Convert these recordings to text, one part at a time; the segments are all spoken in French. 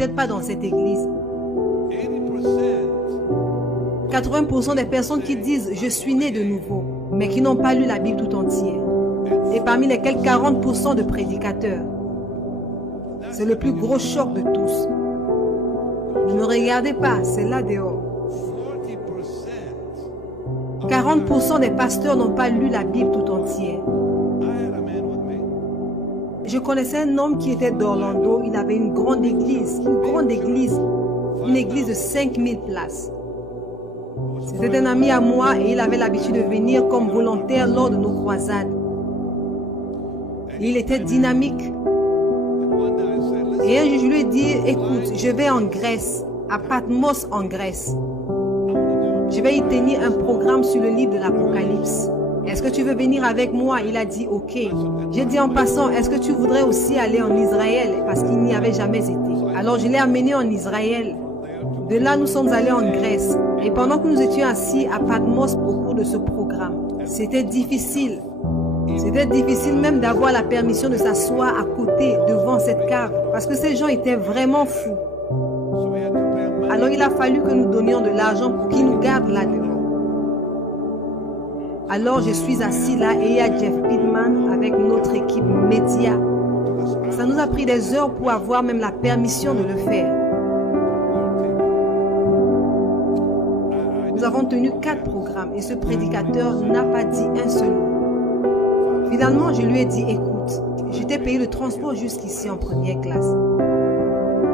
peut-être pas dans cette église. 80% des personnes qui disent « je suis né de nouveau », mais qui n'ont pas lu la Bible tout entière. Et parmi les quelques 40% de prédicateurs, c'est le plus gros choc de tous. Ne me regardez pas, c'est là dehors. 40% des pasteurs n'ont pas lu la Bible tout entière. Je connaissais un homme qui était d'Orlando, il avait une grande église de 5000 places. C'était un ami à moi et il avait l'habitude de venir comme volontaire lors de nos croisades. Il était dynamique. Et un jour, je lui ai dit, écoute, je vais en Grèce, à Patmos en Grèce. Je vais y tenir un programme sur le livre de l'Apocalypse. Est-ce que tu veux venir avec moi? Il a dit, ok. J'ai dit en passant, est-ce que tu voudrais aussi aller en Israël? Parce qu'il n'y avait jamais été. Alors, je l'ai amené en Israël. De là, nous sommes allés en Grèce. Et pendant que nous étions assis à Patmos au cours de ce programme, c'était difficile. C'était difficile même d'avoir la permission de s'asseoir à côté, devant cette cave, parce que ces gens étaient vraiment fous. Alors il a fallu que nous donnions de l'argent pour qu'ils nous gardent là-dedans. Alors je suis assis là et il y a Jeff Pittman avec notre équipe média. Ça nous a pris des heures pour avoir même la permission de le faire. Nous avons tenu 4 programmes et ce prédicateur n'a pas dit un seul mot. Finalement, je lui ai dit, écoute, je t'ai payé le transport jusqu'ici en première classe.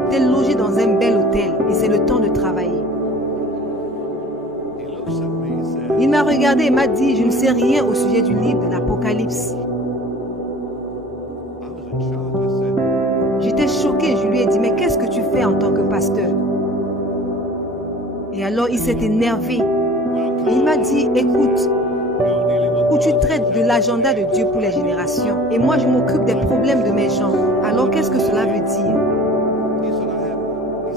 T'es logé dans un bel hôtel et c'est le temps de travailler. Il m'a regardé et m'a dit, je ne sais rien au sujet du livre de l'Apocalypse. J'étais choqué, je lui ai dit, mais qu'est-ce que tu fais en tant que pasteur? Et alors il s'est énervé. Et il m'a dit, écoute, où tu traites de l'agenda de Dieu pour les générations. Et moi, je m'occupe des problèmes de mes gens. Alors, qu'est-ce que cela veut dire?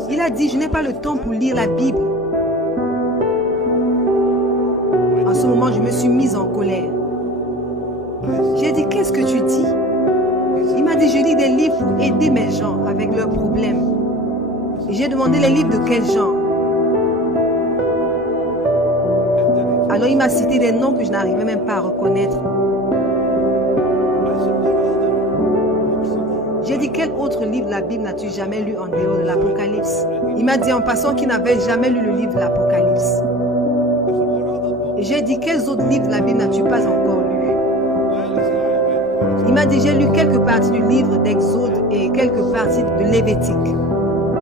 Il a dit, je n'ai pas le temps pour lire la Bible. En ce moment, je me suis mise en colère. J'ai dit, qu'est-ce que tu dis? Il m'a dit, je lis des livres pour aider mes gens avec leurs problèmes. J'ai demandé les livres de quel genre? Alors il m'a cité des noms que je n'arrivais même pas à reconnaître. J'ai dit, quel autre livre de la Bible n'as-tu jamais lu en dehors de l'Apocalypse? Il m'a dit en passant qu'il n'avait jamais lu le livre de l'Apocalypse. Et j'ai dit, quels autres livres de la Bible n'as-tu pas encore lu? Il m'a dit, j'ai lu quelques parties du livre d'Exode et quelques parties de Lévitique.